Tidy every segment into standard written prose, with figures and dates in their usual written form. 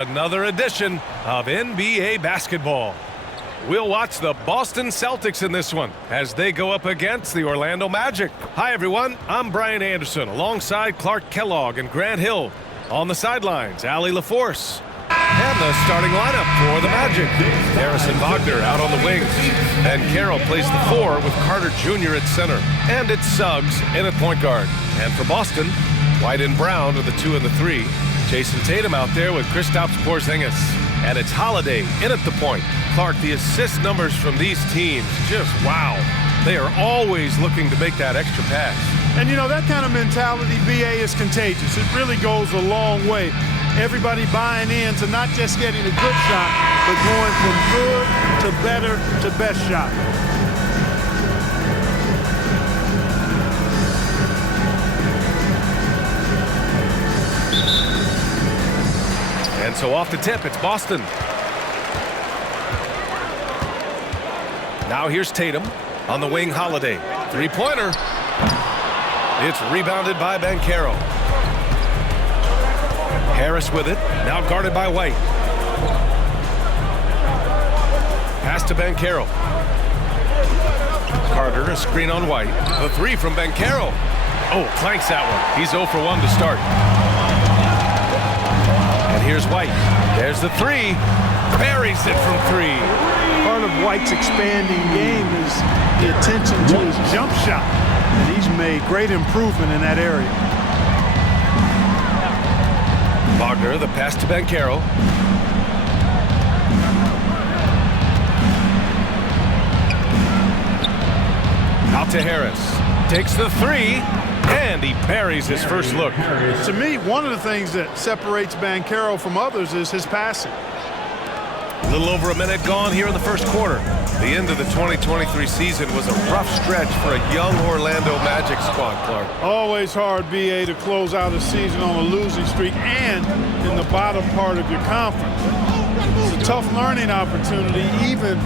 Another edition of NBA basketball. We'll watch the Boston Celtics in this one as they go up against the Orlando Magic. Hi, everyone. I'm Brian Anderson alongside Clark Kellogg and Grant Hill. On the sidelines, Allie LaForce. And the starting lineup for the Magic. Harrison Wagner out on the wings. And Carroll plays the 4 with Carter Jr. at center. And it's Suggs in at point guard. And for Boston, White and Brown are the 2 and the 3. Jason Tatum out there with Kristaps Porzingis. And it's Holiday in at the point. Clark, the assist numbers from these teams, just wow. They are always looking to make that extra pass. And you know, that kind of mentality, BA, is contagious. It really goes a long way. Everybody buying in to not just getting a good shot, but going from good to better to best shot. And so off the tip, it's Boston. Now here's Tatum. On the wing, Holiday. Three-pointer. It's rebounded by Banchero. Harris with it. Now guarded by White. Pass to Banchero. Carter, a screen on White. The 3 from Banchero. Oh, clanks that one. He's 0 for 1 to start. And here's White. There's the 3. Buries it from 3. Part of White's expanding game is the attention to his jump shot. And he's made great improvement in that area. Wagner, the pass to Banchero. Out to Harris. Takes the 3. And he buries his first look. To me, one of the things that separates Banchero from others is his passing. A little over a minute gone here in the first quarter. The end of the 2023 season was a rough stretch for a young Orlando Magic squad, Clark. Always hard, BA, to close out a season on a losing streak and in the bottom part of your conference. It's a tough learning opportunity, even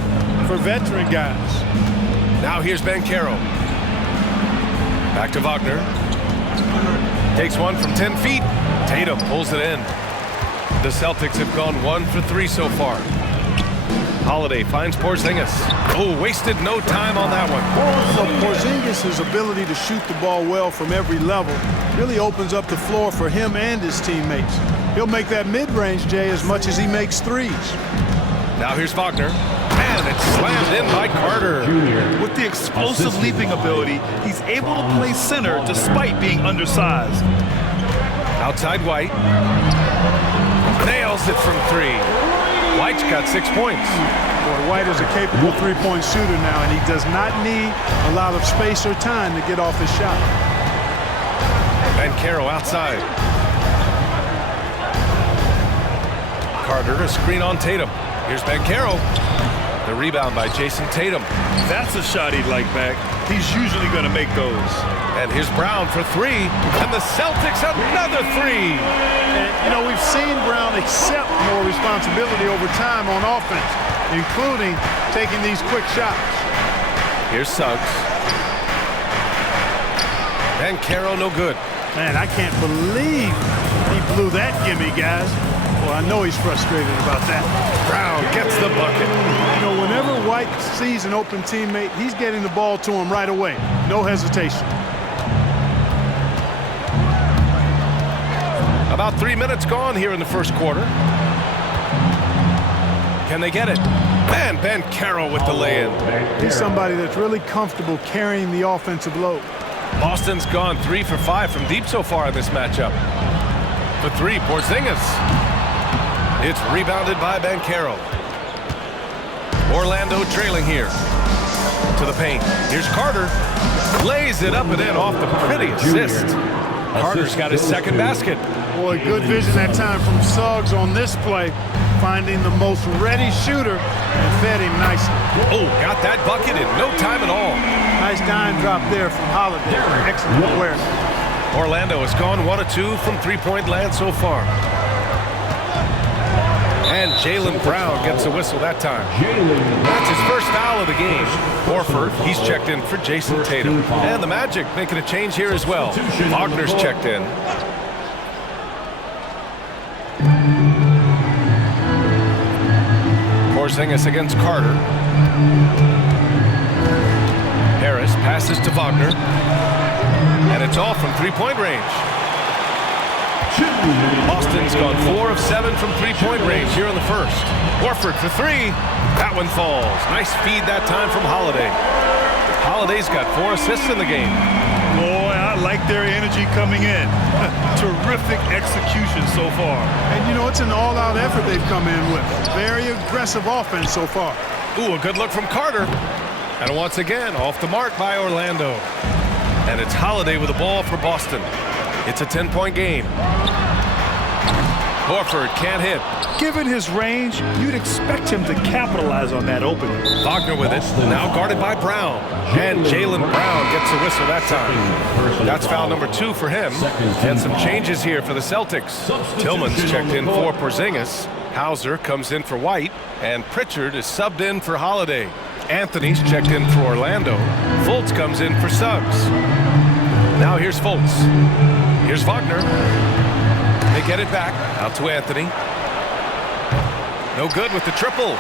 for veteran guys. Now here's Banchero. Back to Wagner. Takes one from 10 feet. Tatum pulls it in. The Celtics have gone 1 for 3 so far. Holiday finds Porzingis. Oh, wasted no time on that one. So Porzingis' ability to shoot the ball well from every level really opens up the floor for him and his teammates. He'll make that mid-range, Jay, as much as he makes threes. Now here's Wagner. And it's slammed in by Carter. With the explosive leaping ability, he's able to play center despite being undersized. Outside White. Nails it from 3. White's got 6 points. Boy, White is a capable three-point shooter now, and he does not need a lot of space or time to get off his shot. Banchero outside. Carter, a screen on Tatum. Here's Banchero. The rebound by Jason Tatum. That's a shot he'd like back. He's usually going to make those. And here's Brown for 3. And the Celtics another 3. And, you know, we've seen Brown accept more responsibility over time on offense, including taking these quick shots. Here's Suggs. Banchero no good. Man, I can't believe he blew that gimme, guys. Well, I know he's frustrated about that. Brown gets the bucket. You know, whenever White sees an open teammate, he's getting the ball to him right away. No hesitation. About 3 minutes gone here in the first quarter. Can they get it? Man, Banchero with the lay-in. He's somebody that's really comfortable carrying the offensive load. Boston's gone 3 for 5 from deep so far in this matchup. For 3, Porzingis. It's rebounded by Banchero. Orlando trailing here. To the paint. Here's Carter. Lays it up and in off the pretty assist. Carter's got his second basket. Boy, good vision that time from Suggs on this play. Finding the most ready shooter and fed him nicely. Oh, got that bucket in no time at all. Nice dime drop there from Holiday. Excellent awareness. Orlando has gone 1 of 2 from three-point land so far. And Jaylen Brown gets a whistle that time. That's his first foul of the game. Horford, he's checked in for Jason Tatum. And the Magic making a change here as well. Wagner's checked in. Porzingis against Carter. Harris passes to Wagner. And it's all from three-point range. Boston's gone 4 of 7 from three-point range here in the first. Horford for three. That one falls. Nice feed that time from Holiday. Holiday's got 4 assists in the game. Boy, I like their energy coming in. Terrific execution so far. And, you know, it's an all-out effort they've come in with. Very aggressive offense so far. Ooh, a good look from Carter. And once again, off the mark by Orlando. And it's Holiday with the ball for Boston. It's a 10-point game. Horford can't hit. Given his range, you'd expect him to capitalize on that opening. Wagner with it, now guarded by Brown. And Jaylen Brown gets a whistle that time. That's foul number 2 for him. And some changes here for the Celtics. Tillman's checked in for Porzingis. Hauser comes in for White. And Pritchard is subbed in for Holiday. Anthony's checked in for Orlando. Fultz comes in for Suggs. Now here's Fultz. Here's Wagner. They get it back. Out to Anthony. No good with the triple.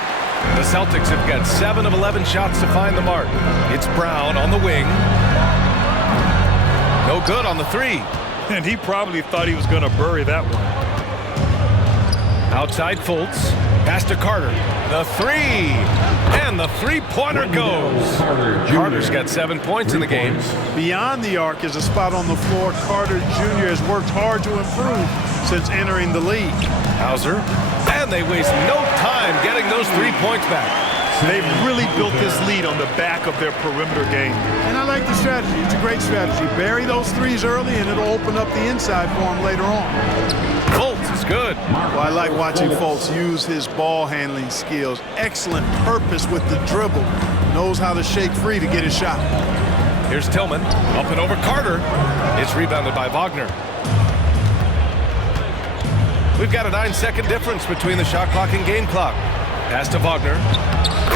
The Celtics have got 7 of 11 shots to find the mark. It's Brown on the wing. No good on the 3. And he probably thought he was going to bury that one. Outside Fultz. Pass to Carter. The 3. And the three-pointer goes. Carter's got 7 points in the game. Beyond the arc is a spot on the floor. Carter Jr. has worked hard to improve since entering the league. Hauser. And they waste no time getting those 3 points back. They've really built this lead on the back of their perimeter game. And I like the strategy. It's a great strategy. Bury those threes early, and it'll open up the inside for him later on. Fultz is good. Well, I like watching Fultz use his ball handling skills. Excellent purpose with the dribble. Knows how to shake free to get his shot. Here's Tillman. Up and over Carter. It's rebounded by Wagner. We've got a 9-second difference between the shot clock and game clock. Pass to Wagner.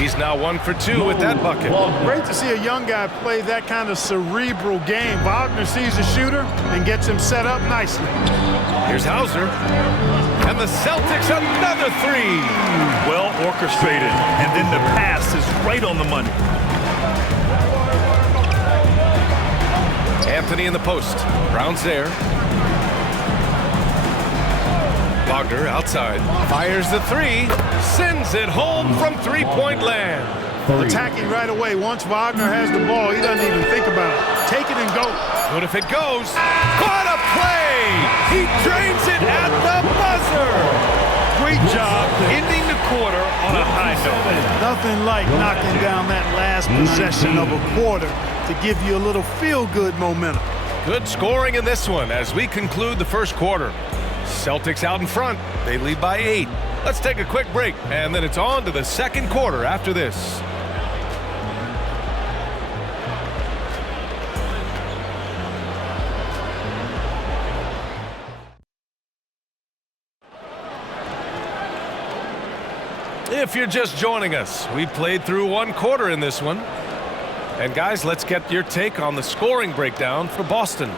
He's now 1 for 2 with that bucket. Great to see a young guy play that kind of cerebral game. Wagner sees a shooter and gets him set up nicely. Here's Hauser. And the Celtics another 3. Well orchestrated. And then the pass is right on the money. Anthony in the post. Brown's there. Wagner outside. Fires the 3. Sends it home from three-point land. Attacking right away. Once Wagner has the ball, he doesn't even think about it. Take it and go. What if it goes? What a play! He drains it at the buzzer! Great job ending the quarter on a high note. Nothing like knocking down that last possession of a quarter to give you a little feel-good momentum. Good scoring in this one as we conclude the first quarter. Celtics out in front. They lead by 8. Let's take a quick break, and then it's on to the second quarter after this. If you're just joining us, we played through 1 quarter in this one. And guys, let's get your take on the scoring breakdown for Boston.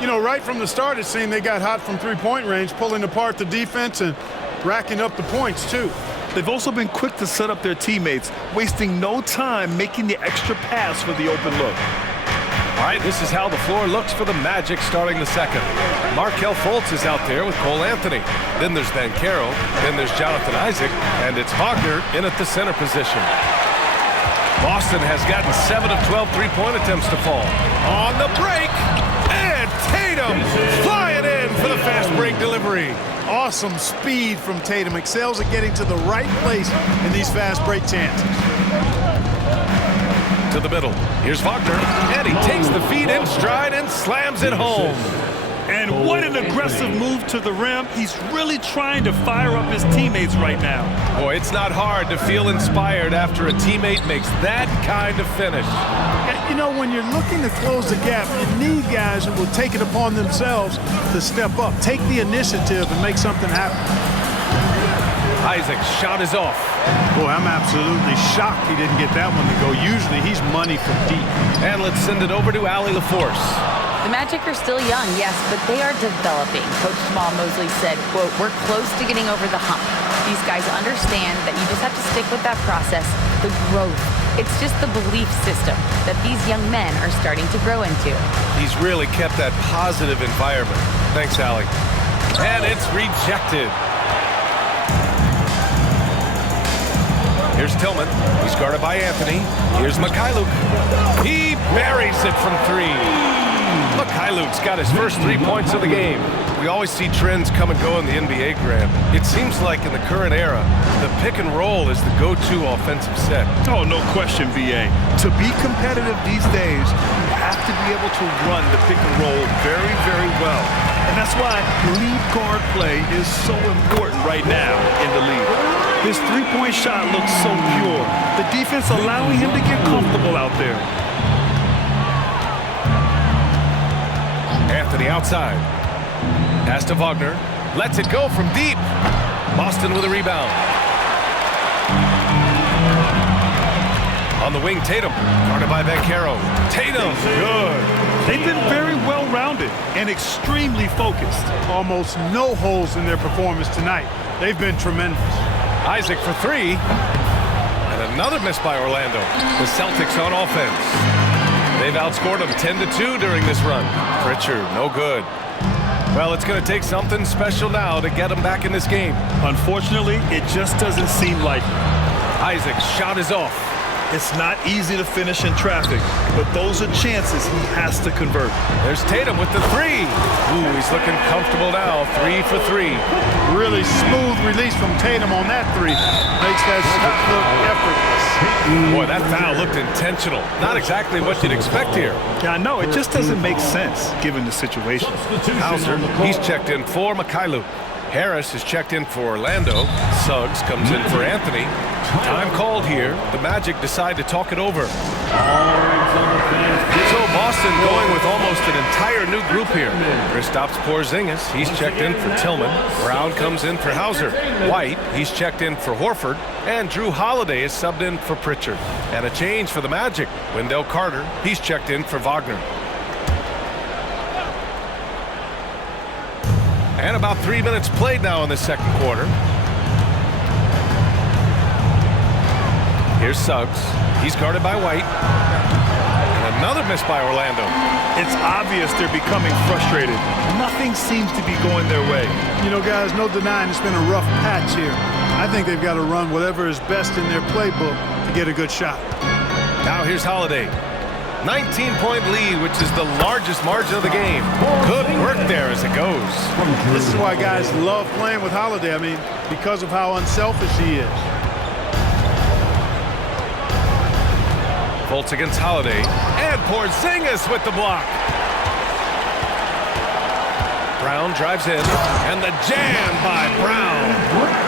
You know, right from the start, it seemed they got hot from three-point range, pulling apart the defense and racking up the points, too. They've also been quick to set up their teammates, wasting no time making the extra pass for the open look. All right, this is how the floor looks for the Magic starting the second. Markelle Fultz is out there with Cole Anthony. Then there's Banchero. Then there's Jonathan Isaac. And it's Wagner in at the center position. Boston has gotten 7 of 12 three-point attempts to fall. On the break, and Tatum flying in for the fast break delivery. Awesome speed from Tatum. Excels at getting to the right place in these fast break chances. To the middle. Here's Wagner, and he takes the feed in stride and slams it home. And what an aggressive move to the rim. He's really trying to fire up his teammates right now. Boy, it's not hard to feel inspired after a teammate makes that kind of finish. You know, when you're looking to close the gap, you need guys who will take it upon themselves to step up, take the initiative, and make something happen. Isaac's shot is off. Boy, I'm absolutely shocked he didn't get that one to go. Usually he's money from deep. And let's send it over to Allie LaForce. The Magic are still young, yes, but they are developing. Coach Jamal Mosley said, quote, "We're close to getting over the hump." These guys understand that you just have to stick with that process, the growth. It's just the belief system that these young men are starting to grow into. He's really kept that positive environment. Thanks, Allie. And it's rejected. Here's Tillman. He's guarded by Anthony. Here's Mikhailuk. He buries it from 3. Mikhailuk's got his first 3 points of the game. We always see trends come and go in the NBA, Grant. It seems like in the current era, the pick and roll is the go-to offensive set. Oh, no question, VA. To be competitive these days, you have to be able to run the pick and roll very, very well. And that's why lead guard play is so important right now in the league. His three-point shot looks so pure. The defense allowing him to get comfortable out there. Anthony outside. Pass to Wagner. Lets it go from deep. Boston with a rebound. On the wing, Tatum. Guarded by Beccaro. Tatum, good. They've been very well-rounded and extremely focused. Almost no holes in their performance tonight. They've been tremendous. Isaac for 3. And another miss by Orlando. The Celtics on offense. They've outscored them 10-2 during this run. Pritchard, no good. Well, it's going to take something special now to get them back in this game. Unfortunately, it just doesn't seem like it. Isaac's shot is off. It's not easy to finish in traffic, but those are chances he has to convert. There's Tatum with the 3. Ooh, he's looking comfortable now. 3 for 3. Really smooth release from Tatum on that 3. Makes that shot look effortless. Boy, that foul looked intentional. Not exactly what you'd expect here. Yeah, I know. It just doesn't make sense given the situation. Hauser, he's checked in for Mikhailuk. Harris is checked in for Orlando. Suggs comes in for Anthony. Time called here. The Magic decide to talk it over. So Boston going with almost an entire new group here. Kristaps Porzingis, he's checked in for Tillman. Brown comes in for Hauser. White, he's checked in for Horford. And Drew Holiday is subbed in for Pritchard. And a change for the Magic. Wendell Carter, he's checked in for Wagner. And about 3 minutes played now in the second quarter. Here's Suggs. He's guarded by White. And another miss by Orlando. It's obvious they're becoming frustrated. Nothing seems to be going their way. You know, guys, no denying it's been a rough patch here. I think they've got to run whatever is best in their playbook to get a good shot. Now here's Holiday. 19-point lead, which is the largest margin of the game. Good work there as it goes. This is why guys love playing with Holiday. I mean, because of how unselfish he is. Fultz against Holiday. And Porzingis with the block. Brown drives in. And the jam by Brown.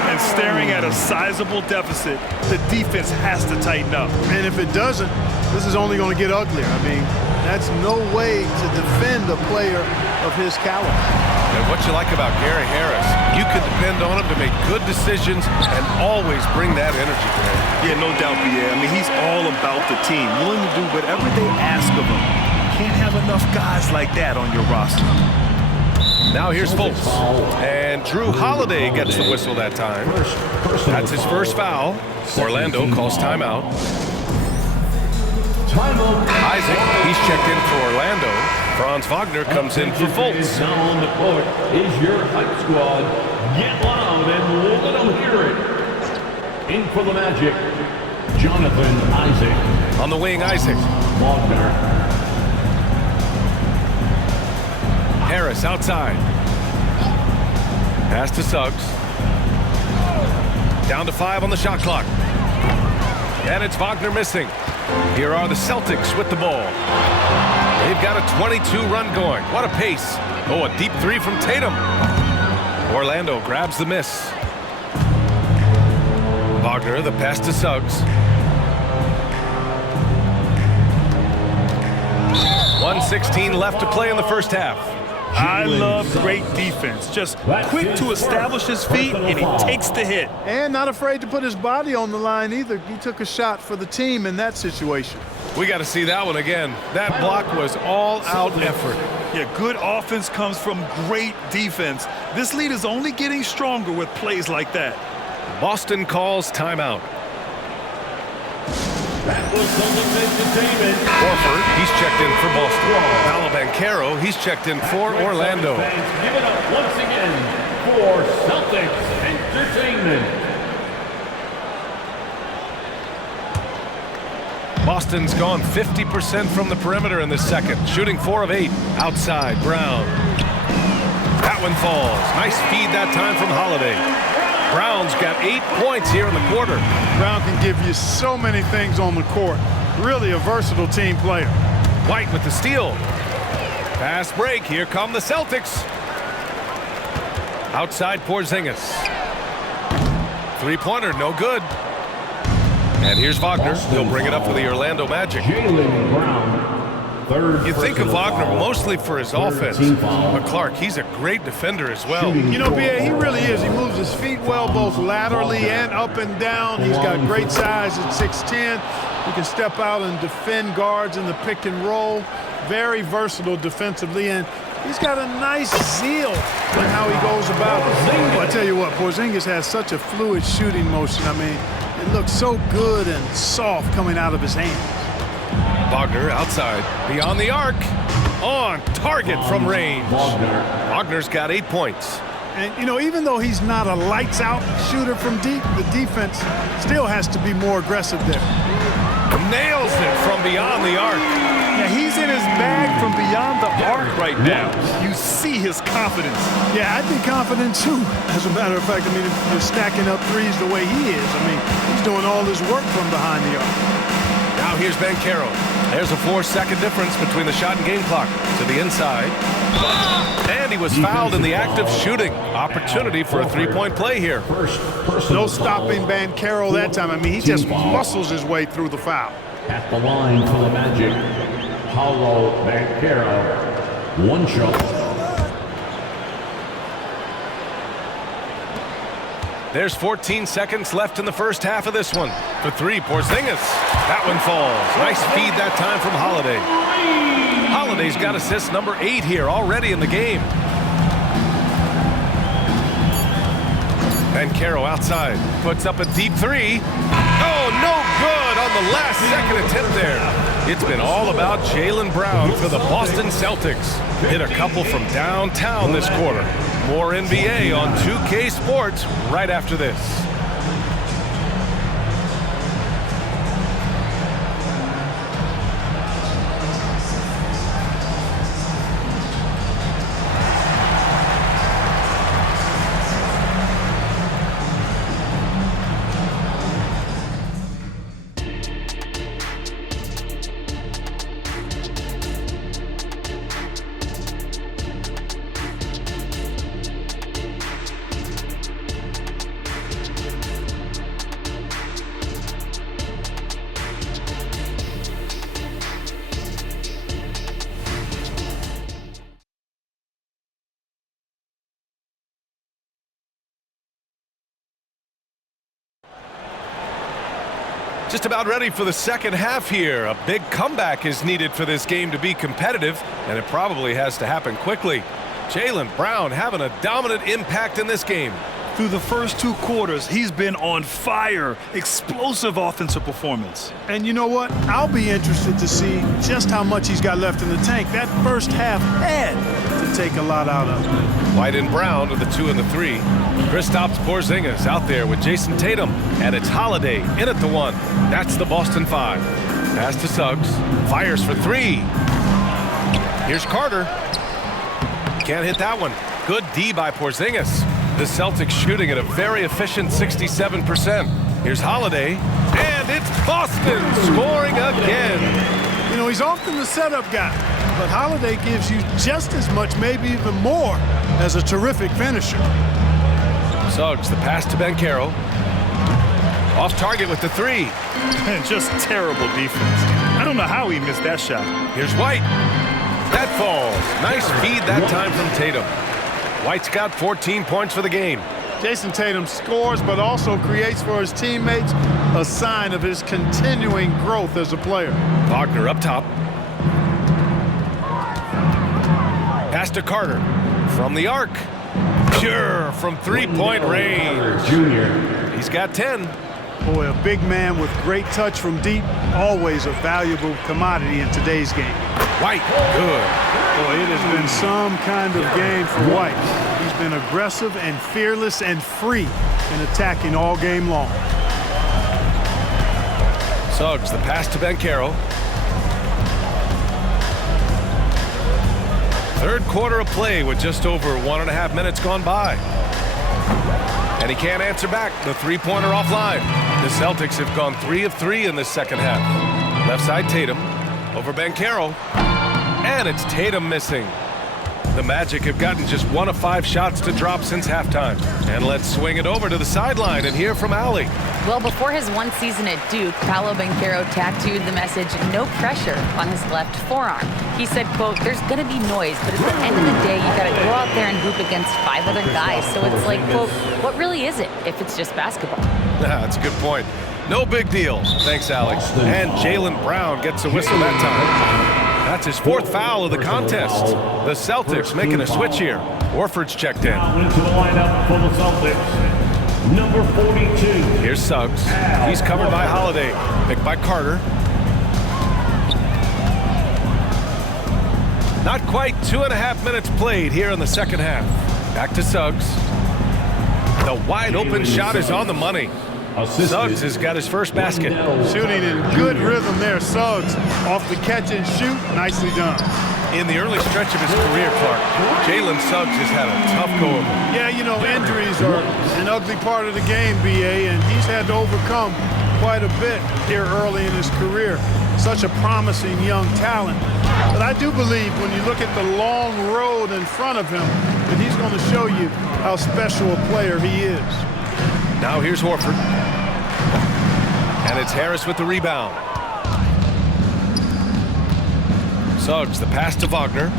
And staring at a sizable deficit, the defense has to tighten up. And if it doesn't, this is only going to get uglier. I mean, that's no way to defend a player of his caliber. And what you like about Gary Harris, you can depend on him to make good decisions and always bring that energy to him. Yeah, no doubt, B.A. I mean, he's all about the team, willing to do whatever they ask of him. Can't have enough guys like that on your roster. Now here's Fultz. And Drew Holiday gets the whistle that time. That's his first foul. Orlando calls timeout. Isaac, he's checked in for Orlando. Franz Wagner comes in for Fultz. Now on the court is your hype squad. Get loud and let them hear it. In for the Magic, Jonathan Isaac. On the wing, Isaac. Wagner. Harris outside. Pass to Suggs. Down to 5 on the shot clock. And it's Wagner missing. Here are the Celtics with the ball. They've got a 22-run going. What a pace. Oh, a deep 3 from Tatum. Orlando grabs the miss. Wagner, the pass to Suggs. 1:16 left to play in the first half. I love great defense. Just quick to establish his feet, and he takes the hit. And not afraid to put his body on the line either. He took a shot for the team in that situation. We got to see that one again. That block was all-out effort. Yeah, good offense comes from great defense. This lead is only getting stronger with plays like that. Boston calls timeout. That was Celtics entertainment. Horford, he's checked in for Boston. Paolo, he's checked in for Orlando. Fans, give it up once again for Celtics entertainment. Boston's gone 50% from the perimeter in the second, shooting 4 of 8. Outside, Brown. That one falls. Nice feed that time from Holiday. Brown's got 8 points here in the quarter. Brown can give you so many things on the court. Really a versatile team player. White with the steal. Fast break. Here come the Celtics. Outside Porzingis. Three-pointer, no good. And here's Wagner. He'll bring it up for the Orlando Magic. Jaylen Brown, third. You think of personal Wagner foul. mostly for his Third offense, team foul. but Clark, he's a great defender as well. You know, B.A., he really is. He moves his feet well, both laterally and up and down. He's got great size at 6'10". He can step out and defend guards in the pick and roll. Very versatile defensively, and he's got a nice zeal in how he goes about it. Well, I tell you what, Porzingis has such a fluid shooting motion. I mean, it looks so good and soft coming out of his hands. Wagner outside, beyond the arc, on target from range. Wagner's got 8 points. And, you know, even though he's not a lights-out shooter from deep, the defense still has to be more aggressive there. Nails it from beyond the arc. Yeah, he's in his bag from beyond the arc right now. You see his confidence. Yeah, I'd be confident too. As a matter of fact, I mean, if you're stacking up threes the way he is, I mean, he's doing all his work from behind the arc. Now here's Banchero. There's a 4-second difference between the shot and game clock. To the inside. And he was fouled in the act of shooting. Opportunity for a three-point play here. No stopping Banchero that time. I mean, he just muscles his way through the foul. At the line for the Magic, Paolo Banchero, one shot. There's 14 seconds left in the first half of this one. For three, Porzingis. That one falls. Nice feed that time from Holiday. Holiday's got assist number 8 here already in the game. Banchero outside. Puts up a deep three. Oh, no good on the last second attempt there. It's been all about Jaylen Brown for the Boston Celtics. Hit a couple from downtown this quarter. More NBA on 2K Sports right after this. Just about ready for the second half here. A big comeback is needed for this game to be competitive, and it probably has to happen quickly. Jaylen Brown having a dominant impact in this game. Through the first 2 quarters, he's been on fire. Explosive offensive performance. And you know what? I'll be interested to see just how much he's got left in the tank. That first half had to take a lot out of him. White and Brown are the 2 and the 3. Kristaps Porzingis out there with Jason Tatum, and it's Holiday in at the 1. That's the Boston 5. Pass to Suggs. Fires for 3. Here's Carter. Can't hit that one. Good D by Porzingis. The Celtics shooting at a very efficient 67%. Here's Holiday, and it's Boston scoring again. You know, he's often the setup guy, but Holiday gives you just as much, maybe even more, as a terrific finisher. Suggs, the pass to Banchero. Off target with the 3. Just terrible defense. I don't know how he missed that shot. Here's White. That falls. Nice feed that time from Tatum. White's got 14 points for the game. Jason Tatum scores, but also creates for his teammates a sign of his continuing growth as a player. Wagner up top. Pass to Carter. From the arc. Pure from three-point range. Junior. He's got 10. Boy, a big man with great touch from deep, always a valuable commodity in today's game. White, good. Boy, it has been some kind of game for White. He's been aggressive and fearless and free in attacking all game long. Suggs, the pass to Banchero. Third quarter of play with just over 1.5 minutes gone by. And he can't answer back. The three-pointer offline. The Celtics have gone 3 of 3 in this second half. Left side Tatum over Banchero. And it's Tatum missing. The Magic have gotten just 1 of 5 shots to drop since halftime. And let's swing it over to the sideline and hear from Allie. Well, before his one season at Duke, Paolo Banchero tattooed the message, "No pressure," on his left forearm. He said, quote, "There's going to be noise, but at the end of the day, you got to go out there and hoop against 5 other guys. So it's like, quote, what really is it if it's just basketball?" That's a good point. No big deal. Thanks, Alex. And Jaylen Brown gets a whistle that time. That's his 4th foul of the contest. The Celtics making a switch here. Horford's checked in. Into the lineup for the Celtics, number 42. Here's Suggs. He's covered by Holiday. Picked by Carter. Not quite 2.5 minutes played here in the second half. Back to Suggs. The wide open shot is on the money. Suggs has got his first basket. Shooting in good rhythm there. Suggs off the catch and shoot. Nicely done. In the early stretch of his career, Clark, Jalen Suggs has had a tough go of it. Yeah, you know, injuries are an ugly part of the game, B.A., and he's had to overcome quite a bit here early in his career. Such a promising young talent. But I do believe when you look at the long road in front of him, that he's going to show you how special a player he is. Now here's Horford. And it's Harris with the rebound. Suggs, the pass to Wagner.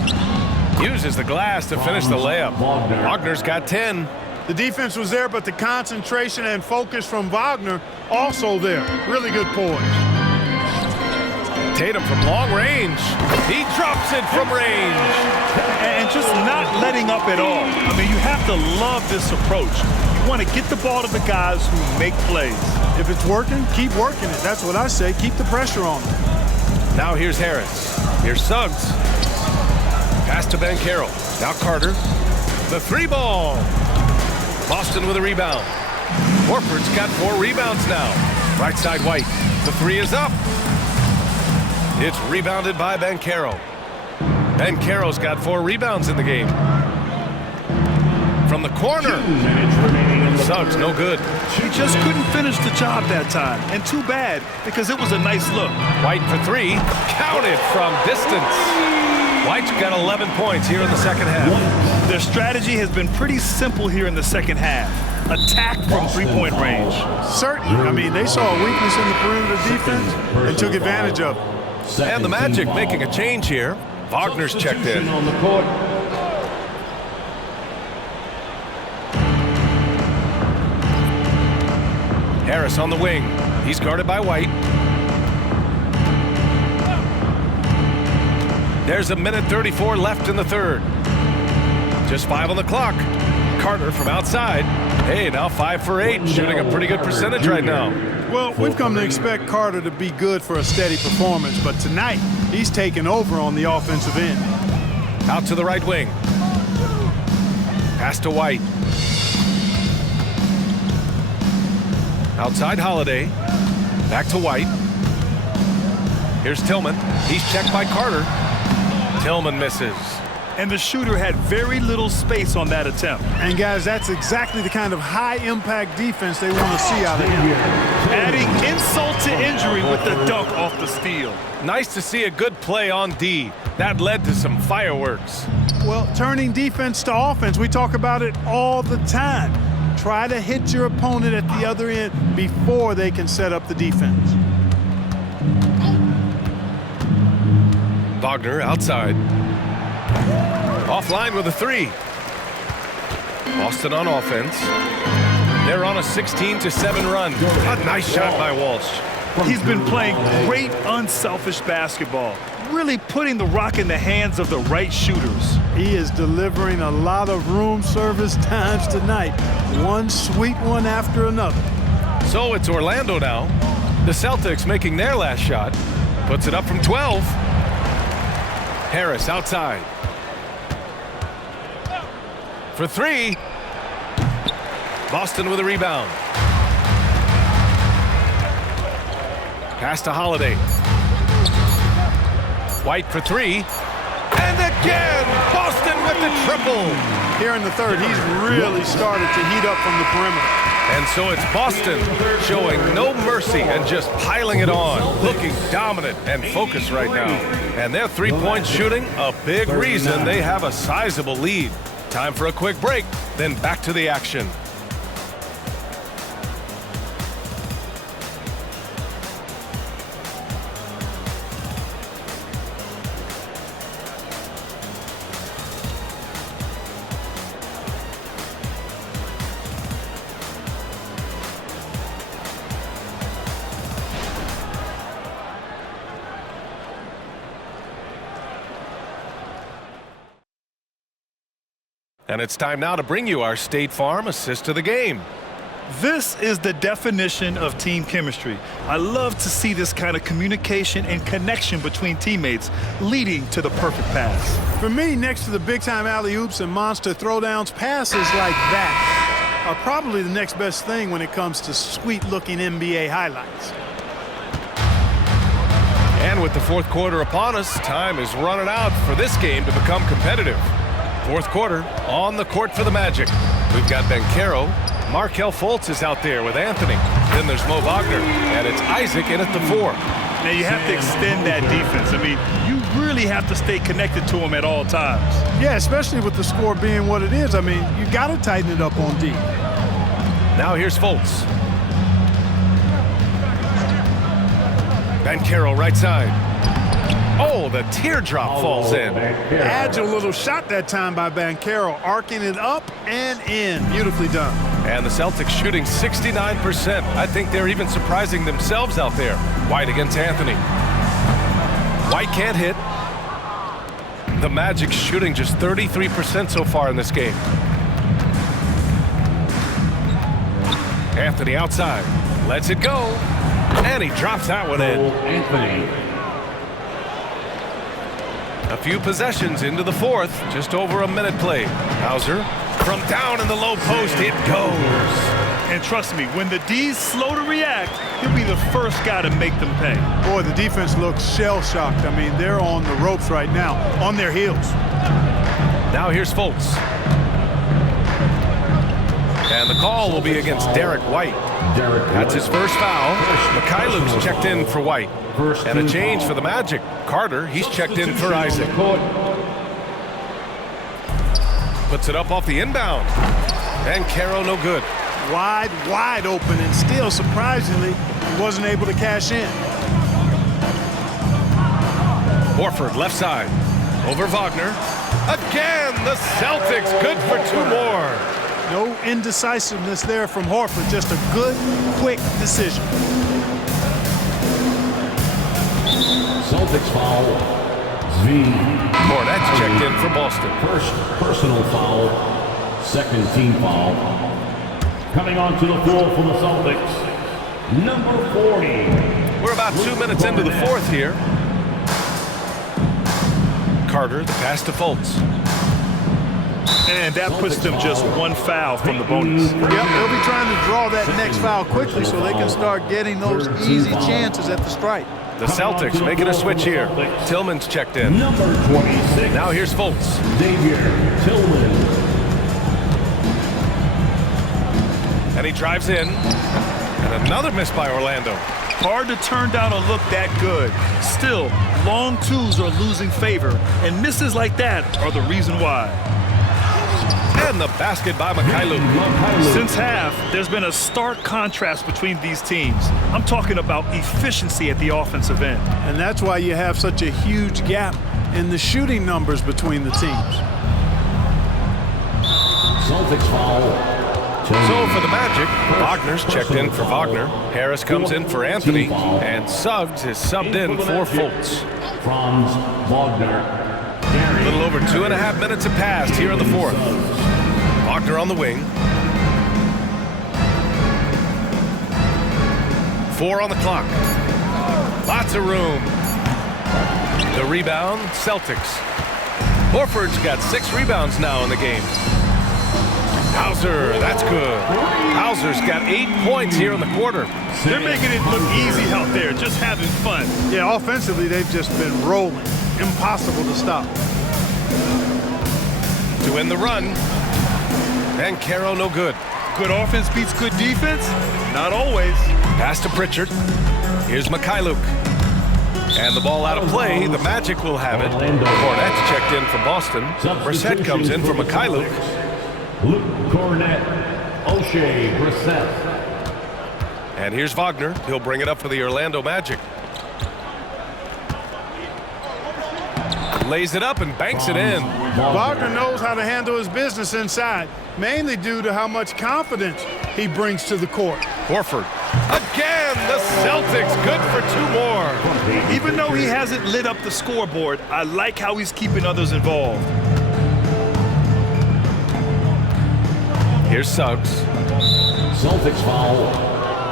Uses the glass to finish the layup. Wagner's got 10. The defense was there, but the concentration and focus from Wagner also there. Really good poise. Tatum from long range. He drops it from range. And just not letting up at all. I mean, you have to love this approach. You want to get the ball to the guys who make plays. If it's working, keep working it. That's what I say. Keep the pressure on them. Now here's Harris. Here's Suggs. Pass to Banchero. Now Carter. The 3-ball. Boston with a rebound. Horford's got 4 rebounds now. Right side White. The 3 is up. It's rebounded by Banchero. Banchero's got 4 rebounds in the game. From the corner. Suggs, no good. He just couldn't finish the job that time. And too bad, because it was a nice look. White for 3. Counted from distance. White's got 11 points here in the second half. Their strategy has been pretty simple here in the second half. Attack from 3-point range. Certainly. I mean, they saw a weakness in the perimeter defense and took advantage of it. And the Magic making a change here. Wagner's checked in. On the court. Harris on the wing. He's guarded by White. There's 1:34 left in the third. Just 5 on the clock. Carter from outside. Hey, now 5 for 8, shooting a pretty good percentage right now. Well, we've come to expect Carter to be good for a steady performance, but tonight he's taken over on the offensive end. Out to the right wing. Pass to White. Outside Holiday. Back to White. Here's Tillman. He's checked by Carter. Tillman misses. And the shooter had very little space on that attempt. And guys, that's exactly the kind of high-impact defense they want to see out of him. Adding insult to injury with the dunk off the steal. Nice to see a good play on D. That led to some fireworks. Well, turning defense to offense, we talk about it all the time. Try to hit your opponent at the other end before they can set up the defense. Wagner outside. Offline with a 3. Boston on offense. They're on a 16-7 run. A nice shot by Walsh. He's been playing great unselfish basketball, really putting the rock in the hands of the right shooters. He is delivering a lot of room service times tonight. One sweet one after another. So it's Orlando now. The Celtics making their last shot. Puts it up from 12. Harris outside. For three. Boston with a rebound. Pass to Holiday. White for three. And again, Boston with the triple. Here in the third, he's really started to heat up from the perimeter. And so it's Boston showing no mercy and just piling it on, looking dominant and focused right now. And their three-point shooting, a big reason they have a sizable lead. Time for a quick break, then back to the action. And it's time now to bring you our State Farm assist of the game. This is the definition of team chemistry. I love to see this kind of communication and connection between teammates leading to the perfect pass. For me, next to the big-time alley-oops and monster throwdowns, passes like that are probably the next best thing when it comes to sweet-looking NBA highlights. And with the fourth quarter upon us, time is running out for this game to become competitive. Fourth quarter on the court for the Magic. We've got Banchero. Markelle Fultz is out there with Anthony. Then there's Mo Wagner, and it's Isaac in at the four. Now you have to extend that defense. I mean, you really have to stay connected to him at all times. Yeah, especially with the score being what it is. I mean, you got to tighten it up on D. Now here's Fultz. Banchero right side. Oh, the teardrop falls in. Agile little shot that time by Banchero, arcing it up and in. Beautifully done. And the Celtics shooting 69%. I think they're even surprising themselves out there. White against Anthony. White can't hit. The Magic shooting just 33% so far in this game. Anthony outside. Lets it go. And he drops that one in. Anthony. A few possessions into the fourth, just over a minute played. Hauser from down in the low post, it goes. And trust me, when the D's slow to react, he'll be the first guy to make them pay. Boy, the defense looks shell-shocked. I mean, they're on the ropes right now, on their heels. Now here's Fultz. And the call will be against Derek White. That's his first foul. Mikhailov's checked in for White. And a change for the Magic. Carter, he's checked in for Isaac. Puts it up off the inbound. And Caro no good. Wide open, and still, surprisingly, he wasn't able to cash in. Horford left side. Over Wagner. Again, the Celtics good for two more. No indecisiveness there from Horford. Just a good, quick decision. Celtics foul. Z. Cornette's checked in for Boston. First personal foul. Second team foul. Coming onto the floor for the Celtics, number 40. We're about 2 minutes into the fourth here. Carter, the pass to Fultz. And that puts them just one foul from the bonus. Yep, they'll be trying to draw that next foul quickly so they can start getting those easy chances at the stripe. The Celtics making a switch here. Tillman's checked in. Number 26. Now here's Fultz. Xavier Tillman. And he drives in. And another miss by Orlando. Hard to turn down a look that good. Still, long twos are losing favor, and misses like that are the reason why. And the basket by Mikhailuk. Since half, there's been a stark contrast between these teams. I'm talking about efficiency at the offensive end. And that's why you have such a huge gap in the shooting numbers between the teams. Celtics foul. So for the Magic, Wagner's checked in for Wagner. Harris comes in for Anthony. And Suggs is subbed in for Fultz. Franz Wagner. A little over 2.5 minutes have passed here in the fourth. Wagner on the wing. 4 on the clock. Lots of room. The rebound, Celtics. Horford's got 6 rebounds now in the game. Hauser, that's good. Hauser's got 8 points here in the quarter. They're making it look easy out there, just having fun. Yeah, offensively, they've just been rolling. Impossible to stop. To end the run. And Caro no good. Good offense beats good defense? Not always. Pass to Pritchard. Here's Mikhailuk. And the ball out of play. The Magic will have it. Cornette's checked in from Boston. Brissett comes in for Mikhailuk. Luke Cornette, O'Shea Brissett. And here's Wagner. He'll bring it up for the Orlando Magic. Lays it up and banks it in. Wagner knows how to handle his business inside, mainly due to how much confidence he brings to the court. Horford. Again, the Celtics good for 2 more. Even though he hasn't lit up the scoreboard, I like how he's keeping others involved. Here's Suggs. Celtics foul.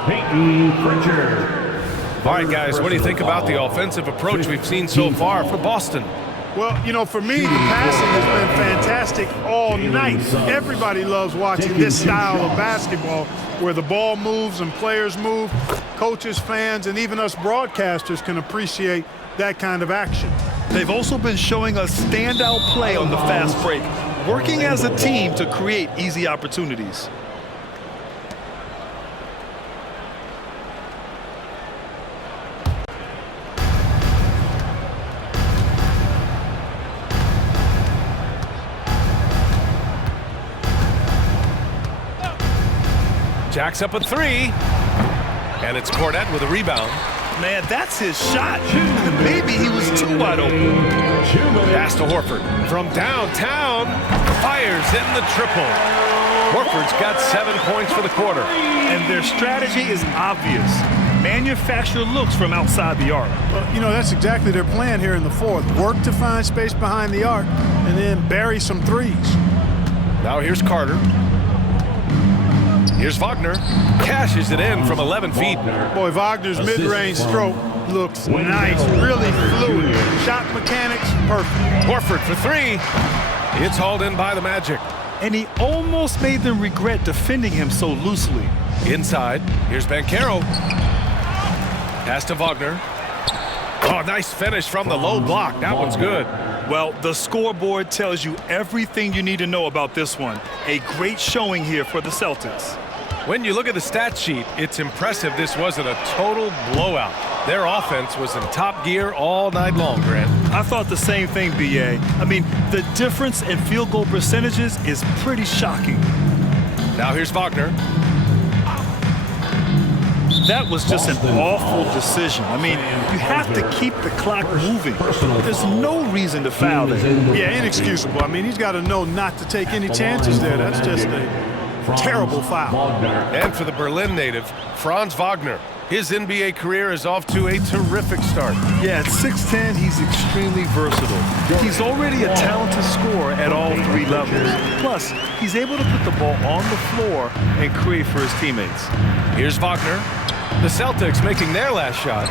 Peyton Pritchard. All right, guys, what do you think about the offensive approach we've seen so far for Boston? Well, you know, for me, the passing has been fantastic all night. Everybody loves watching this style of basketball where the ball moves and players move. Coaches, fans, and even us broadcasters can appreciate that kind of action. They've also been showing us standout play on the fast break, working as a team to create easy opportunities. Jacks up a 3. And it's Cornette with a rebound. Man, that's his shot. Maybe he was too wide open. Pass to Horford. From downtown, fires in the triple. Horford's got 7 points for the quarter. And their strategy is obvious. Manufacture looks from outside the arc. Well, you know, that's exactly their plan here in the fourth. Work to find space behind the arc and then bury some threes. Now here's Carter. Here's Wagner. Cashes it in from 11 feet. Boy, Wagner's mid-range stroke looks nice, really fluid. Shot mechanics, perfect. Horford for 3. It's hauled in by the Magic. And he almost made them regret defending him so loosely. Inside, here's Banchero. Pass to Wagner. Oh, nice finish from the low block. That one's good. Well, the scoreboard tells you everything you need to know about this one. A great showing here for the Celtics. When you look at the stat sheet, it's impressive this wasn't a total blowout. Their offense was in top gear all night long, Grant. I thought the same thing, B.A. I mean, the difference in field goal percentages is pretty shocking. Now here's Wagner. That was just an awful decision. I mean, you have to keep the clock moving. There's no reason to foul there. Yeah, inexcusable. I mean, he's got to know not to take any chances there. That's just a terrible foul. And for the Berlin native, Franz Wagner. His NBA career is off to a terrific start. Yeah, at 6'10", he's extremely versatile. He's already a talented scorer at all 3 levels. Plus, he's able to put the ball on the floor and create for his teammates. Here's Wagner. The Celtics making their last shot.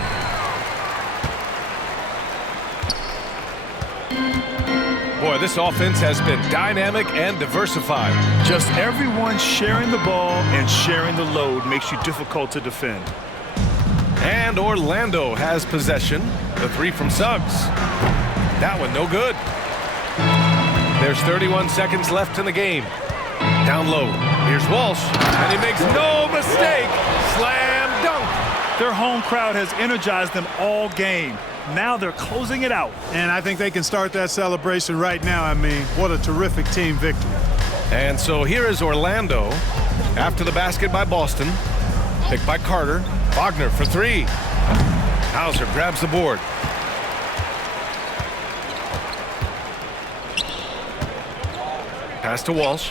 Boy, this offense has been dynamic and diversified. Just everyone sharing the ball and sharing the load makes you difficult to defend. And Orlando has possession. The 3 from Suggs. That one no good. There's 31 seconds left in the game. Down low. Here's Walsh. And he makes no mistake. Slam dunk. Their home crowd has energized them all game. Now they're closing it out. And I think they can start that celebration right now. I mean, what a terrific team victory. And so here is Orlando after the basket by Boston. Picked by Carter. Wagner for 3. Hauser grabs the board. Pass to Walsh.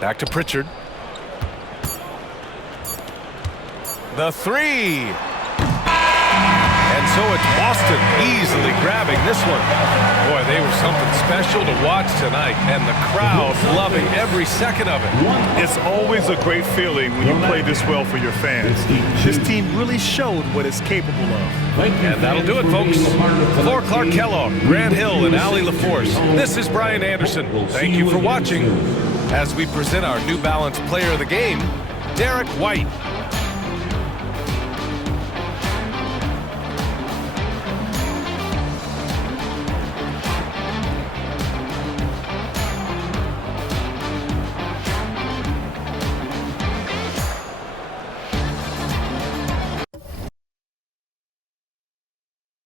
Back to Pritchard. The 3. And And so it's Boston easily grabbing this one. Boy, they were something special to watch tonight, and the crowd loving every second of it. It's always a great feeling when you play this well for your fans. This team really showed what it's capable of. And that'll do it, folks. For Clark Kellogg, Grant Hill, and Allie LaForce, this is Brian Anderson. Thank you for watching as we present our New Balance Player of the Game, Derek White.